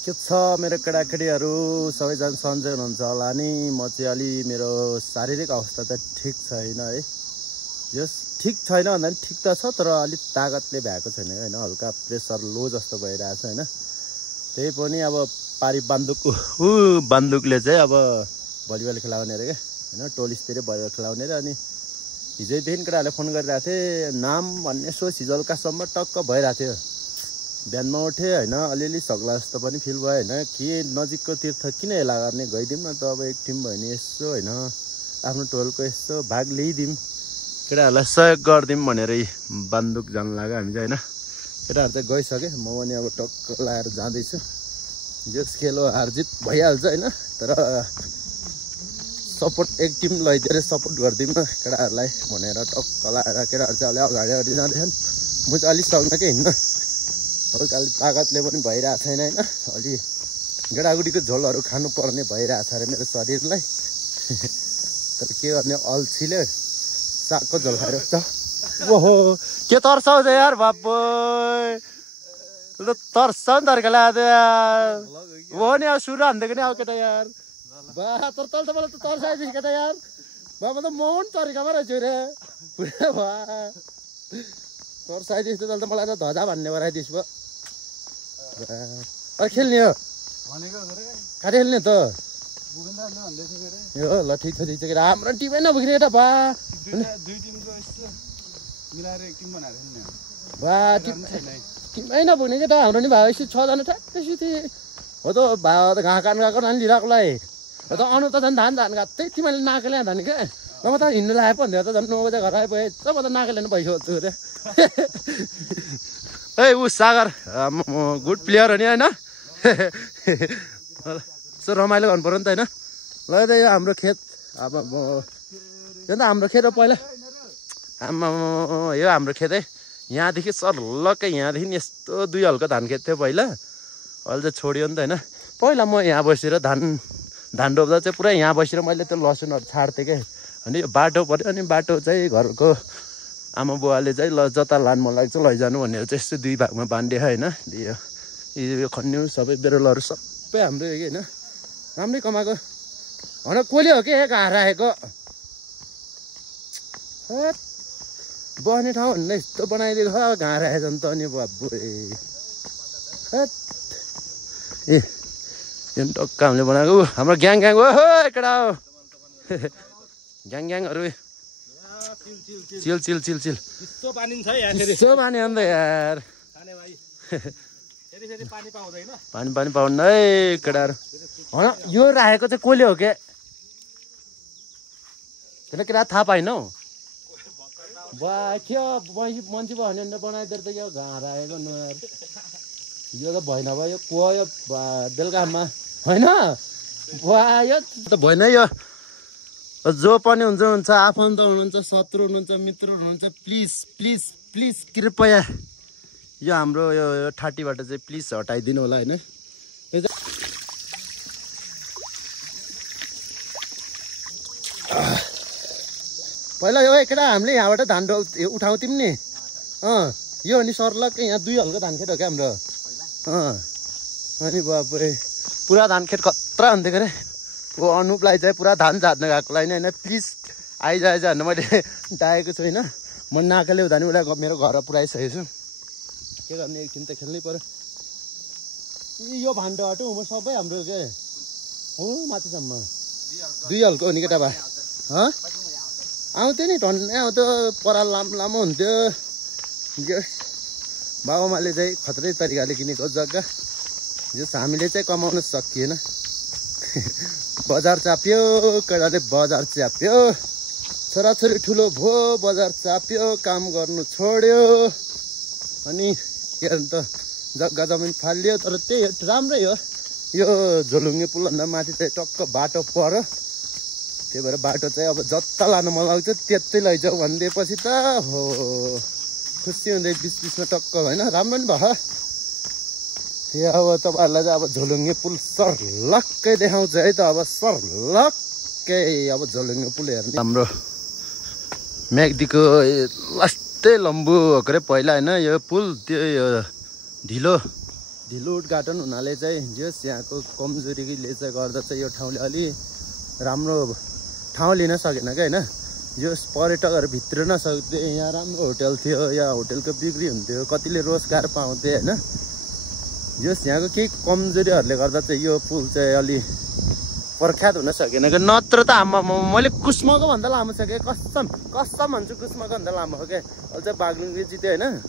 के छ मेरो केटाकेटीहरू सबैजना सन्चै हुनुहुन्छ होला नि। म चाहिँ अलि मेरो शारीरिक अवस्था त ठिक छैन है। यस ठिक छैन भन्दा पनि ठिक त छ, तर अलिक तागतले भएको छैन होइन। हल्का प्रेसर लो जस्तो भइरहेछ होइन। त्यही पनि अब पारी बन्दुकले चाहिँ अब भलिबल खेलाउने अरे क्या होइन। टोलिसतिर भलिबल खेलाउने अरे। अनि हिजोदेखि केटाहरूले फोन गरिरहेको थिएँ, नाम भन्ने सोच हिजो हल्कासम्म टक्क भइरहेको थियो। बिहानमा उठेँ होइन, अलिअलि सक्ला जस्तो पनि फिल भयो होइन। के नजिकको तीर्थ किन हेला गर्ने, गइदिउँ न त। अब एक टिम भयो भने यसो होइन, आफ्नो टोलको यसो भाग लिइदिउँ, केटाहरूलाई सहयोग गरिदिउँ भनेर बन्दुक जानु लाग्यो हामी चाहिँ होइन। केटाहरू चाहिँ गइसक्यो, म पनि अब टक्क लाएर जाँदैछु। जस खेलो हारजित भइहाल्छ होइन, तर सपोर्ट एक टिम लैदिएर सपोर्ट गरिदिउँ न केटाहरूलाई भनेर टक्क लाएर केटाहरू चाहिँ अलि अगाडि जाँदैछन्। म चाहिँ अलिक सक्न के हिँड्न, हल्का अलिक तागतले पनि भइरहेको छैन होइन। अलि गेडागुडीको झोलहरू खानुपर्ने भइरहेछ अरे मेरो शरीरलाई। तर के गर्ने, अल्छीले सागको झोल खाएर त। ओहो के तर्साउँछ यार बाबु, तर्साउने तरिकाले आएको यार। हो नि अब सुरु हान्दिएको नि अब केटा यार। बा तर तल त मलाई त तर्साइदिस् केटा यार। बाबा त मौन तरिकामा रहेछु रे पुरा। भा तर्साइदिस् त तल त मलाई त धजा भन्ने गराइदिस् भयो। खेल्ने हो कहाँ खेल्ने त यो। ल ठिक छ ठिक छ केटा, हाम्रो टिमै नपुग्ने केटा। बा टिमै नपुग्ने केटा, हाम्रो नि भाइ यस्तो 6 जना ठ्याक्कै सिधै हो त। भाइ त घाँ कान गएको नानी लिइरहेकोलाई हो त। अनु त झन् धान गएको त्यही तिमीले नाकेले धान क्या। र म त हिँड्नु लाग्यो पो भन्दै त झन् 9 बजे घर आइपुगेँ त। म त नाकेले नै भइसक्छु अरे। ए ऊ सागर गुड प्लेयर हो नि होइन। यसो रमाइलो गर्नु पऱ्यो नि त होइन। ल त यो हाम्रो खेत, अब यो त हाम्रो खेत हो पहिला। आमा यो हाम्रो खेत है। यहाँदेखि सर्लक्कै यहाँदेखि यस्तो 2 हल्का धान खेत थियो पहिला, अहिले चाहिँ छोड्यो नि त होइन। पहिला म यहाँ बसेर धान रोप्दा चाहिँ पुरा यहाँ बसेर मैले त्यो लसुनहरू छाड्थेँ क्या। अनि यो बाटो पऱ्यो, अनि बाटो चाहिँ घरको आमा बुवाले चाहिँ ल जता लानु मन लाग्छ लैजानु भनेर चाहिँ यस्तो 2 भागमा बाँडिदियो होइन। यो खन्यु सबै बेरोलहरू सबै हाम्रो कि होइन, राम्रै कमाएको होइन। कसले हो कि घाँ राखेको बस्ने ठाउँ भन्ने यस्तो बनाइदिएको घाँ राखेको नि त। अनि बाबु ए यो टक्क हामीले बनाएको हाम्रो ग्याङ हो केटा हो। ग्याङहरू चिल चिल चिल चिल यस्तो पानी अन्त यार। पानी पाउनु है केटाहरू होइन। यो राखेको चाहिँ कसले हो के त्यसले केटा थाहा पाइन हौ। बा के मान्छे भयो भने बनाइदिएर त यो घाँ राखेको नयार। यो त भएन भयो, यो कुवा बेलुकामा होइन। बा यो त भएन। यो जो पनि हुन्छ आफन्त हुनुहुन्छ, शत्रु हुनुहुन्छ, मित्र हुनुहुन्छ, प्लिज प्लिज प्लिज कृपया यो हाम्रो यो 30बाट चाहिँ प्लिज हटाइदिनु होला होइन। पहिला यो केटा हामीले यहाँबाट धान उठाउँथ्यौँ नि। यो नि सर्लक्कै यहाँ 2 हल्का धान खेत हो क्या हाम्रो। अनि बाबु पुरा धान खेत खतरा हुन्थ्यो के अरे। ऊ अनुपलाई चाहिँ पुरा धान झार्न गएकोलाई नि होइन। प्लिज आइज भनेर मैले डाकेको छु होइन। म नाकेले हुँदा नि उसलाई मेरो घर पुऱ्याइसकेको छु। के गर्ने, एकछिन त खेल्नै पऱ्यो। यो भान्डोबाट म सबै हाम्रो के हो माथिसम्म 2 हल्को हो नि केटा भए आउँथ्यो नि। टन्नै आउँथ्यो, पराल लामो हुन्थ्यो। बाबामाले चाहिँ खत्रै तरिकाले किनेको जग्गा, जस हामीले चाहिँ कमाउन सकिएन। बजार चाप्यो केटाले, बजार च्याप्यो। छोराछोरी ठुलो भयो, बजार चाप्यो, काम गर्नु छोड्यो। अनि के गर्नु त, जग्गा जमिन फालियो। तर त्यही राम्रै हो। यो झोलुङ्गे पुलभन्दा माथि चाहिँ टक्क बाटो पर्यो। त्यही भएर बाटो चाहिँ अब जता लानु मन लाग्छ त्यतै लैजाऊ भनिदिएपछि त हो खुसी हुँदै बिचमा टक्क होइन। राम्रो नि भयो। यो अब तपाईँहरूलाई चाहिँ अब झोलुङ्गे पुल सर्लक्कै देखाउँछ है त। अब सर्लक्कै अब झोलुङ्गे पुल हेर्ने हाम्रो म्याग्दीको लास्टै लम्बु हो के अरे पहिला होइन। यो पुल त्यो ढिलो ढिलो उद्घाटन हुनाले चाहिँ जस यहाँको कमजोरीले चाहिँ गर्दा चाहिँ यो ठाउँले अलि राम्रो ठाउँ लिन सकेन क्या होइन। जस पर्यटकहरू भित्र नसक्थे यहाँ राम्रो होटल थियो या होटलको बिक्री हुन्थ्यो कतिले रोजगार पाउँथे होइन। जस यहाँको केही कमजोरीहरूले गर्दा चाहिँ यो पुल चाहिँ अलि प्रख्यात हुन सकेन क्या। नत्र त मैले कुस्मको भन्दा लामो छ क्या कसम भन्छु कुस्मको भन्दा लामो हो क्या। अहिले चाहिँ बागलुङले जित्यो होइन।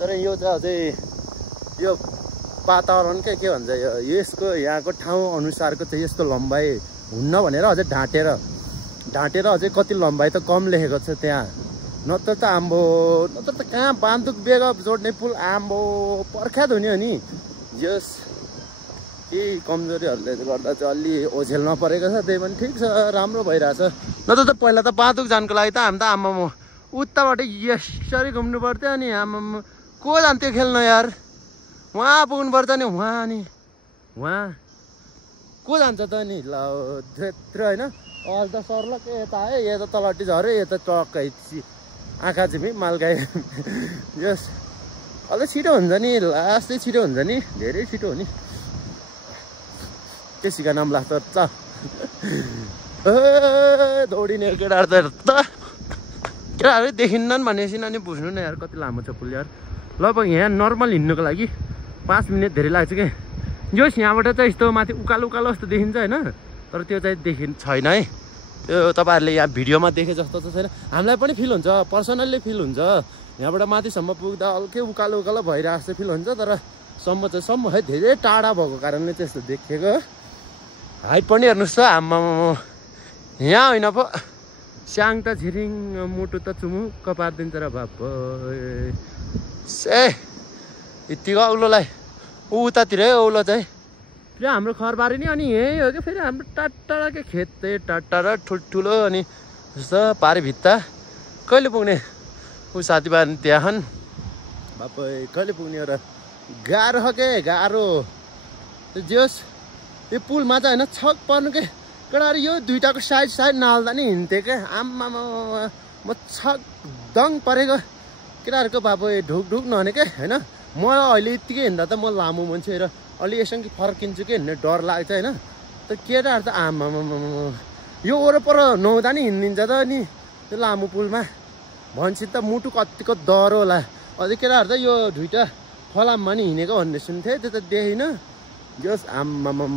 तर यो चाहिँ अझै यो वातावरण के भन्छ यसको यहाँको ठाउँ अनुसारको चाहिँ यस्तो लम्बाइ हुन्न भनेर अझै ढाँटेर अझै कति लम्बाइ त कम लेखेको छ त्यहाँ। नत्र त कहाँ बान्दुक बेग जोड्ने पुल आम्बो प्रख्यात हुने हो नि। यस केही कमजोरीहरूले गर्दा चाहिँ अलि ओझेल नपरेको छ त्यही पनि ठिक छ राम्रो भइरहेछ। नत्र त पहिला त बाँदुक जानको लागि त हामी त आमामा उताबाट यसरी घुम्नु पर्थ्यो अनि आमामा को जान्थ्यो खेल्न यार। वहाँ पुग्नु पर्छ नि वहाँ को जान्छ त नि ल त्यत्रो होइन। अहिले त सर्ल के यता आयो यता तलटी झऱ्यो यता टक्कै आँखा झिमी मालगाई यस अलि छिटो हुन्छ नि लास्टै छिटो हुन्छ नि धेरै छिटो हो नि। त्यसैका नाम लाग्छ त दौडिने केटाहरू त केटाहरू देखिन्नन् भनेपछि अनि बुझ्नु न यार कति लामो छ पुल यार। लगभग यहाँ नर्मल हिँड्नुको लागि 5 मिनट धेरै लाग्छ क्या। जोस् यहाँबाट चाहिँ यस्तो माथि उकालो जस्तो देखिन्छ होइन। तर त्यो चाहिँ छैन है। त्यो तपाईँहरूले यहाँ भिडियोमा देखे जस्तो त छैन। हामीलाई पनि फिल हुन्छ पर्सनल्ली फिल हुन्छ यहाँबाट माथिसम्म पुग्दा हल्कै उकालो भइरहेको जस्तो फिल हुन्छ। तर सम्म है धेरै टाढा भएको कारणले त्यस्तो देखेको। हाइट पनि हेर्नुहोस् त आम्मा यहाँ होइन पो स्याङ त छिरिङ मुटु त चुमुक्क पारिदिन्छ र बाप यतिको औलोलाई उतातिरै औलो चाहिँ फेरि हाम्रो खरबारी नि अनि यही हो कि फेरि हाम्रो टाढाकै खेत चाहिँ टाढा ठुल्ठुलो अनि जस्तो पारी भित्ता कहिले पुग्ने ऊ साथीभाइ त्यहाँ बाप कहिले पुग्ने र गाह्रो हो के गाह्रो। जोस् यो पुलमा चाहिँ होइन छक पर्नु के केटाहरू यो दुइटाको साइड नाल्दा नि हिँड्थेँ क्या। आम्मामा म छक दङ परेको केटाहरूको बाबु ढुक नहुने के होइन। म अहिले यत्तिकै हिँड्दा त म लामो मान्छे र अलि यसरी फर्किन्छु कि हिँड्ने डर लाग्छ होइन। त केटाहरू त आम्मामा यो वरपर नहुँदा नि हिँडिदिन्छ त नि त्यो लामो पुलमा भन्छ त मुटु कतिको डर होला। अझै केटाहरू त यो दुइटा फलाममा नि हिँडेको भन्ने सुन्थेँ त्यो त देखिनँ। जस आम्मामा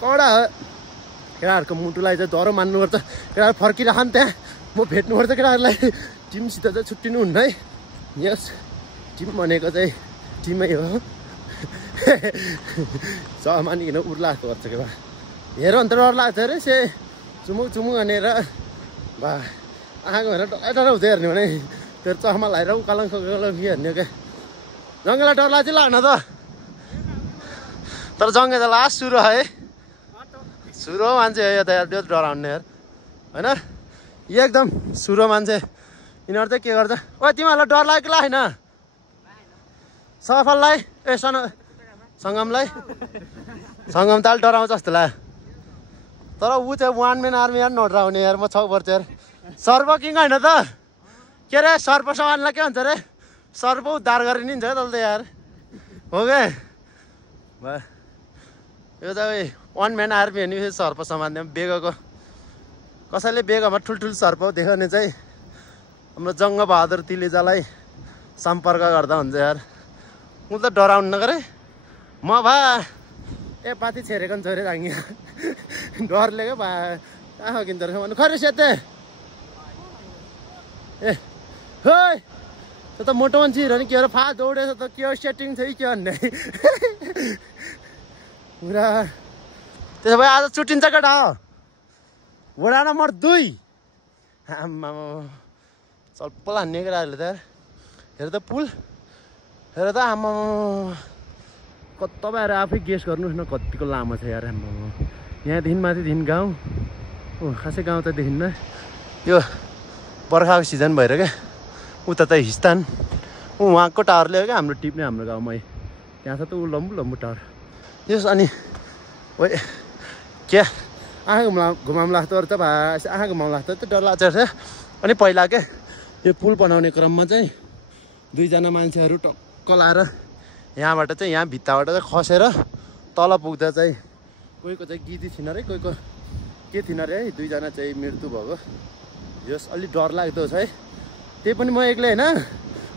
कडा केटाहरूको मुटुलाई चाहिँ डह्रो मान्नुपर्छ। केटाहरू फर्किरहन् त्यहाँ म भेट्नुपर्छ केटाहरूलाई। टिमसित चाहिँ छुट्टिनु हुन्न है। यस टिम भनेको चाहिँ टिमै हो समानिकन उर्लाको गर्छ के बा हेर अन्त डर लाग्छ अरे से चुमुक भनेर बा आँखाको हेरेर डर हुँदै हेर्ने भने त्यो चस्मा लगाएर उकालङ हेर्ने क्या। जङ्गलाई डर लाग्छ लाग्न त तर जङ्गे त लास्ट सुरु है सुरु मान्छे यता त्यो डराउने यार होइन एकदम सुरु मान्छे। यिनीहरू चाहिँ के गर्छ ओ तिमीहरूलाई डर लाग्यो कि होइन सफललाई सङ्गमलाई सङ्गम ताल डराउँछ जस्तो लाग्यो। तर ऊ चाहिँ वान म्यान आर्मी यार नडराउने यार म 6 वर्ष यार। सर्प किङ होइन त के अरे सर्प समानलाई के भन्छ अरे सर्प उद्धार गरिदिन्छ क्या तल त यार हो क्या। यो चाहिँ वान म्यान आर्मी हो नि सर्प समान्ने बेगको कसैले बेगमा ठुल्ठुलो सर्प देखाउने चाहिँ हाम्रो जङ्गबहादुर तिलेजालाई सम्पर्क गर्दा हुन्छ यार। म त डराउनु नगरे म भा पाती छेरेको नि छोरे जाङ्गी डरले क्या भा कहाँ किन्छ भन्नु खरे सेते ए है त्यो त मोटो मान्छे हो नि के अरे फास्ट दौडेछ त के सेटिङ थियो के भन्ने पुरा। त्यसो भए आज छुट्टिन्छ केटा हो वडा नम्बर 2 आम्मा चल्पल हान्ने केटाहरूले त हेर त पुल हेर त आम्मा तपाईँहरू आफै गेस गर्नुहोस् न कतिको लामो छ यार आम्मा। यहाँदेखि माथिदेखि गाउँ खासै गाउँ त देखिन्न यो बर्खाको सिजन भएर क्या। उता त हिस्तान उहाँको टावरले हो क्या हाम्रो टिप्ने हाम्रो गाउँमै त्यहाँ छ त ऊ लम्बु टावर यस। अनि ओ क्या आँखा घुमाउनु लाग्छ अरू त भाइ आँखा घुमाउनु लाग्छ त डर लाग्छ अरे। अनि पहिला के यो पुल बनाउने क्रममा चाहिँ 2जना मान्छेहरू टक्क लाएर यहाँबाट चाहिँ यहाँ भित्ताबाट चाहिँ खसेर तल पुग्दा चाहिँ कोहीको चाहिँ गिदी थिएन रे कोहीको के थिएन रे है 2 जना चाहिँ मृत्यु भएको यस अलि डर लाग्दो छ है त्यही पनि म एक्लै होइन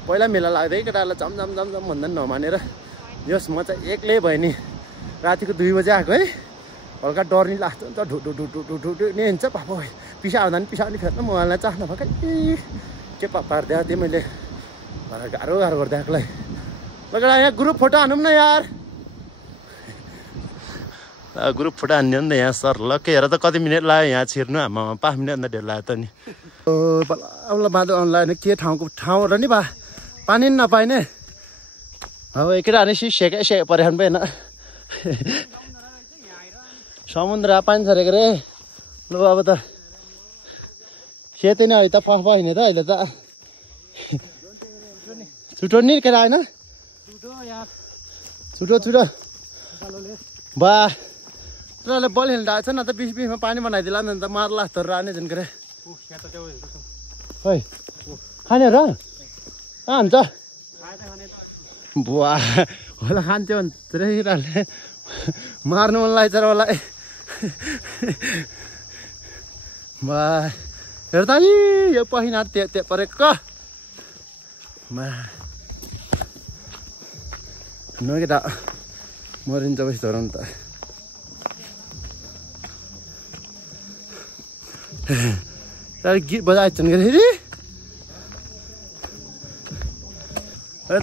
पहिला मेला लाग्दै केटाहरूलाई जम जम जम जम भन्दा नमानेर यस म चाहिँ एक्लै भएँ नि रातिको 2 बजे आएको है हल्का डर नि लाग्छ नि त ढुढु नि हुन्छ पापा पिसा आउँदा नि पिसा नि फेर्नु मोबाइललाई चाख्न भएकै के पारिदिएको थिएँ मैले गाह्रो गर्दै आएकोलाई लगेर यहाँ ग्रुप फोटो हानौँ न यार ग्रुप फोटो हान्ने हो नि त यहाँ सर लक्कै हेर त कति मिनट लाग्यो यहाँ छिर्नु आमा 5 मिनटभन्दा ढेर लाग्यो त नि बल्ल बाँधो आउनु लाग्यो के ठाउँ र नि बा पानी नि नपाइने अब एकैटा सेके परेन पनि समुद्र पानी छरेको रे लु अब त सेतै नै अहिले त फस भएन त अहिले त छुटो नि केटा होइन छुटो बा तँलाई बल खेल्नु आएको छ न त 20-20मा पानी बनाइदिला नि त मार्ला जस्तो राने झन् के खै खाने र हुन्छ बुवा होला खान्थ्यो भने मार्नु मन लाग्छ र मलाई बा हेर त यो पहिना त्यो परेको न केटा मरिन्छ पैसा धरौँ त गीत बजाएछन् के फेरि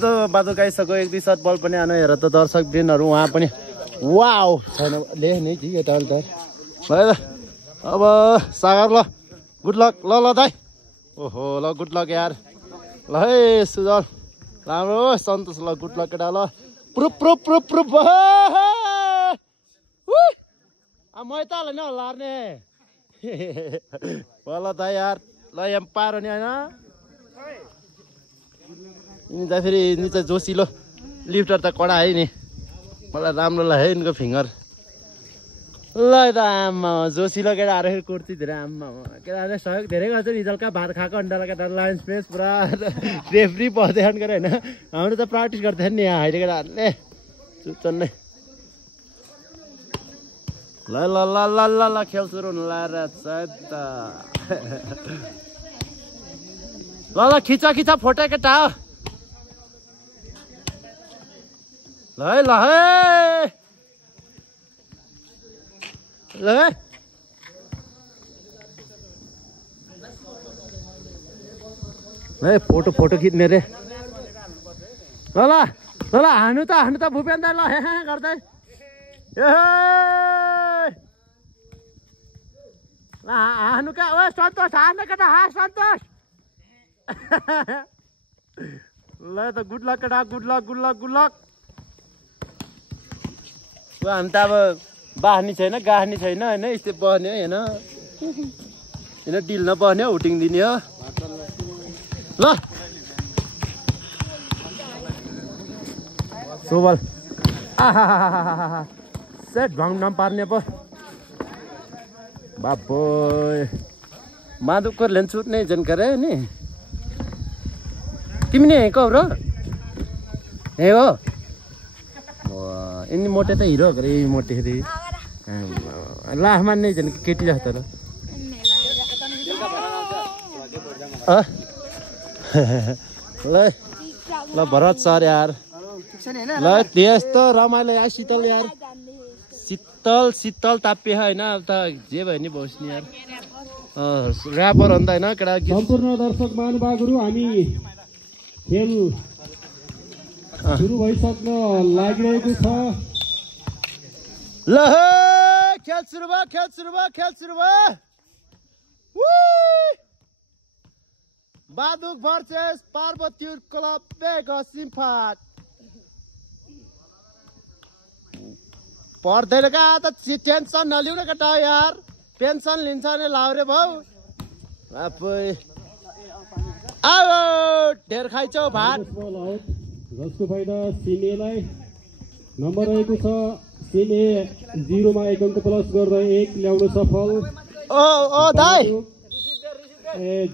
त बाटो गाइसक्यो 1-2 शट बल पनि आएन हेर त दर्शक दिनहरू उहाँ पनि वाउ छैन ले नै यता त अब सागर ल गुड लक ल दाइ ओहो ल गुड लक यार ल है सुजल राम्रो सन्तोष ल गुड लक केटा ल प्रुप मै त हाल्ने हल्लार्ने ल त यार ल यहाँ पारो नि होइन यिनी त फेरि यिनी चाहिँ जोसिलो लिफ्टर त कडा है नि मलाई राम्रो लाग्यो है यिनको फिङ्गर ल त आम्मा जोसिलो केटाहरू फेरि कुर्तीतिर आम्मा केटाहरूले सहयोग धेरै गर्छ नि हिजलका भात खाएको अन्डाला केटाहरू लायन्स प्रेस पुरा रेफ्री पढ्दै गरे होइन हाम्रो त प्र्याक्टिस गर्थ्यो नि यहाँ अहिले केटाहरूले चुच्चन्नै ल ल ल ल ल ल खेल सुरु हुनु रहेछ त ल ल खिचा फोटो केटा हो ल है ल है फोटो खिच्ने रे ल हान्नु त भुपेन दाइ ल हे गर्दै हान्नु क्या ओ सन्तोष हान्नु केटा सन्तोष ल त गुड लक केटा गुड लक हामी त अब बाँध्ने छैन गाड्ने छैन होइन यस्तै बस्ने होइन डिल नबस्ने हो हुटिङ दिने हो ल सोबल सेट भङ नपार्ने पो बाबो माधुकरले पनि छुट्ने जानकारी नि तिमी नै हेको र हे हो यिनी मोटे त हिरो हो यही मोटे फेरि लाखमा नै झन् केटी जस्तो र ल भरत सर यार ल त्यस्तो रमाइलो यार शीतल यार शीतल ताप्पे होइन अब त जे भयो नि बस्ने यार ऱ्यापर हो नि त होइन केटा सम्पूर्ण दर्शक महानुभावहरू हामी खेल सुरु भइसक्न लागिरहेको छ ल खेल सुरु भयो बादुक भर्सेस पार्वती क्लब बेगसिमफाट पर्दैन का त टेन्सन नलिउ न केटा यार पेन्सन लिन्छ भने लाउरे भाउ ढेर खाइछौ भात जसको फाइदा सिनेलाई नम्बर रहेको छ सिने 0 मा 1 अङ्क प्लस गर्दै 1 ल्याउन सफल ओ दाइ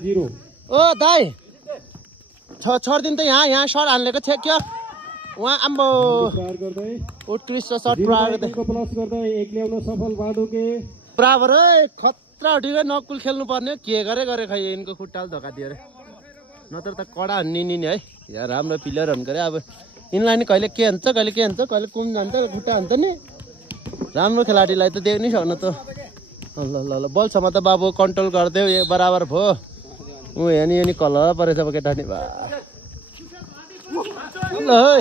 0 ओ दाइ छोड्दिनु त यहाँ सर हान्लेको थियो क्या उहाँ आम्बो प्रहार गर्दै उत्कृष्ट सर्ट प्रहार गर्दै प्लस गर्दै एक ल्याउन सफल बाँधुके बराबर खतरा उठिगयो नकुल खेल्नु पर्ने के गरे खै यिनको खुट्टाले धोका दियो अरे नत्र त कडा नि है यहाँ राम्रो प्लेयर हुनु गरे अब यिनलाई नि कहिले के हुन्छ कहिले कुम जान्छ खुट्टा हुन्छ नि राम्रो खेलाडीलाई त देख्नै सक्नु त ल बलसम्म त बाबु कन्ट्रोल गरिदेऊ बराबर भयो ऊ यहाँ नि कल परेछ अब केटा नि ल है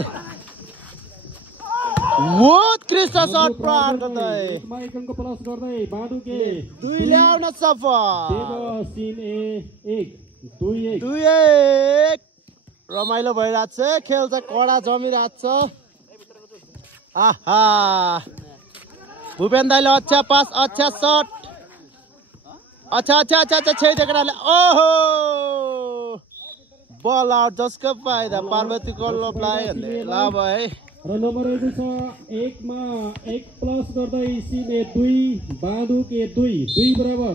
उत्कृष्ट सर्ट प्रहार गर्दै माइकनको प्लस गर्दै बाँधुके 2 ल्याउन सफल सिन 1 2-1 रमाइलो भइरहेको छ खेल चाहिँ कडा जमिरहेको छ आहा भूपेन दाइले अच्छा पास अच्छा सर्ट अच्छा छैन केटाले ओहो बल आउट जसको फाइदा पार्वतीको लोप लाग्यो भने लाभ है र नम्बर 1 छ 1 मा 1 प्लस गर्दै सिने 2 बाँधुके 2 बराबर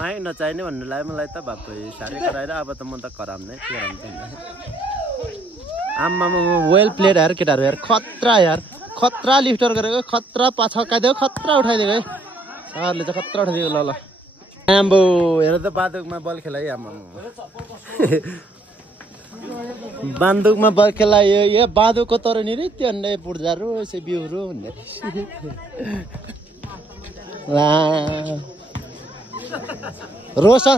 माइ नचाहिने भन्नुलाई मलाई त बापै साह्रै कराएर अब त म त कराम्ने आम्मामा वेल प्लेड यार केटाहरू यार खतरा लिफ्टर गरेको खतरा छक्काइदियो खतरा उठाइदिएको है सरले चाहिँ खतरा उठाइदिएको ल आम्बो हेर त बाँधुकमा बल खेलाइ आम्मामा बाँधुकमा बल खेलायो यो बाँधुकको तर नृत्य भन्ने पुर्जाहरू यसो बिउहरू भन्ने ला रोशन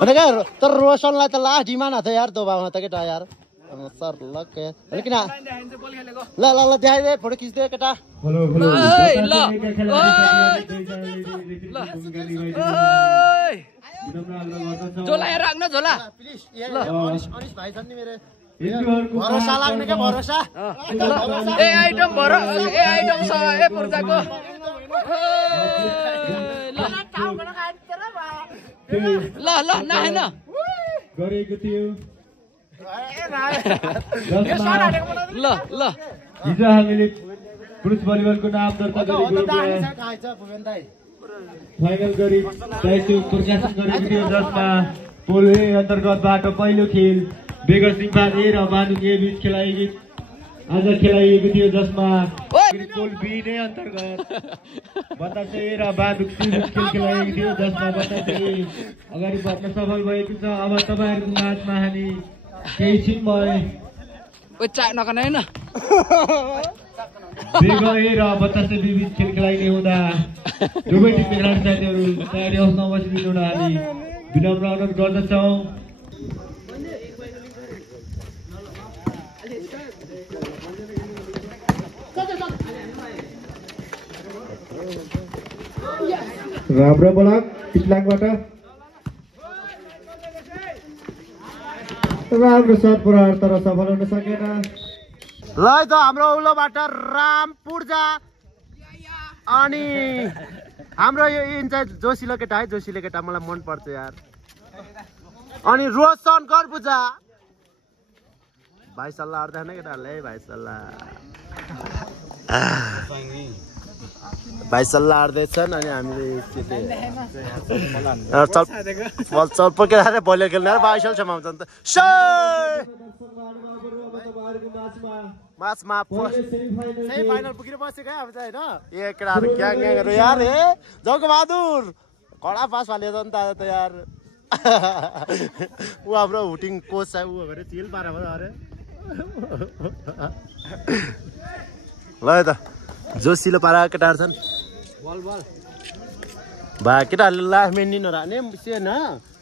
भनेको तर रोशनलाई त लास्ट डिमान्ड थियो यार दोबामा त केटा यार सर लक किन ल देखाइदे फोटो खिच्दे केटा झोला हेर राख्न झोला भरोसा लाग्ने क्या भरोसा ए आइटम छ ए पूर्जाको ल नहेन गरेको थियो ल हिजो हामीले पुरुष भलिबलको नाम दर्ता गरेको फाइनल गरी दायित्व प्रकाशन गरेको थियो जसमा पोल ए अन्तर्गतबाट पहिलो खेल बेगर सिंहपाल ए र बाँधुक ए बीच खेलाइएको थियो जसमा पोल बी नै अन्तर्गत बतासे ए र बाँधुक सी बीच खेल खेलाइएको थियो जसमा बतासे ए अगाडि बढ्न सफल भएको छ अब तपाईँहरूको माझमा हामी केही छिनमै नकन हैन बेगर ए र बतासे बी बीच खेल खेलाइने हुँदा दुवै टिमका खेलाडी साथीहरू तयारी अवस्थामा बसिदिनु हुन हामी विनम्र अनुरोध गर्दछौँ राम्रो बलक पिछलाङबाट राम्रो सर्ट प्रहार तर सफल हुन सकेन ल त हाम्रो औलोबाट राम पूर्जा अनि हाम्रो यो इन्चार्ज जोसिलो केटा है जोसिलो केटा मलाई मन पर्छ यार अनि रोशन गर्बुजा भाइ सल्लाह अर्दैन केटाहरूले भाइ सल्लाह अर्दैछन् अनि हामीले चल केटाले बलियो खेल्ने बाइसल समाउँछ नि त माछमा सेमी फाइनल पुगेर बसेको है अब चाहिँ होइन ए केटाहरू ग्याङहरू यार हे जङ्ग बहादुर कडा पास फालेछ नि त यार ऊ हाम्रो हुटिङ कोच छ ऊ अरे चिल पारा भयो अरे ल त जोसिलो पारा केटाहरू छन् भा केटाहरूले लास्ट मिनट नराख्ने सेन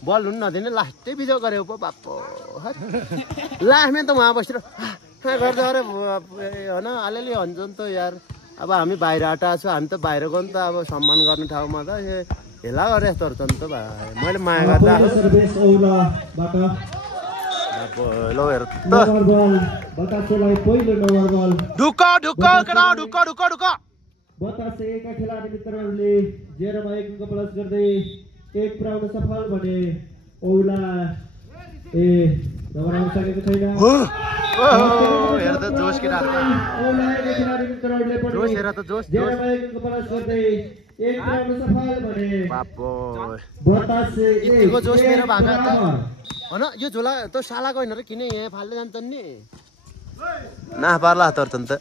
बल हुनु नदिने लास्टै बिजो गऱ्यो पो बापो लास्ट मिनट त उहाँ बसेर गर्छ अरे होइन अलिअलि हुन्छ नि त यार अब हामी बाहिर आँटा छु हामी त बाहिर गयो नि त अब सम्मान गर्ने ठाउँमा त हेला गरे जस्तो हुन्छ नि त भाइ मैले माया गर्दा लो हेर ढुक्क बतासे एका खेलाडी मित्रहरूले 0 मा 1 प्लस गर्दै 1 पुर्याउन सफल भने औला ए नम्बर सकेको छैन हेर त जोश केटाहरु औला एका खेलाडी मित्रहरूले पनि जोश हेर त जोश 0 मा 1 प्लस गर्दै 1 पुर्याउन सफल भने बापो बतासे यतिको जोश मेरो भागा त हैन यो झोला त सालाको हैन र किन यहाँ फाल्दै जान्छन् नि ना पार्ला तर्तन त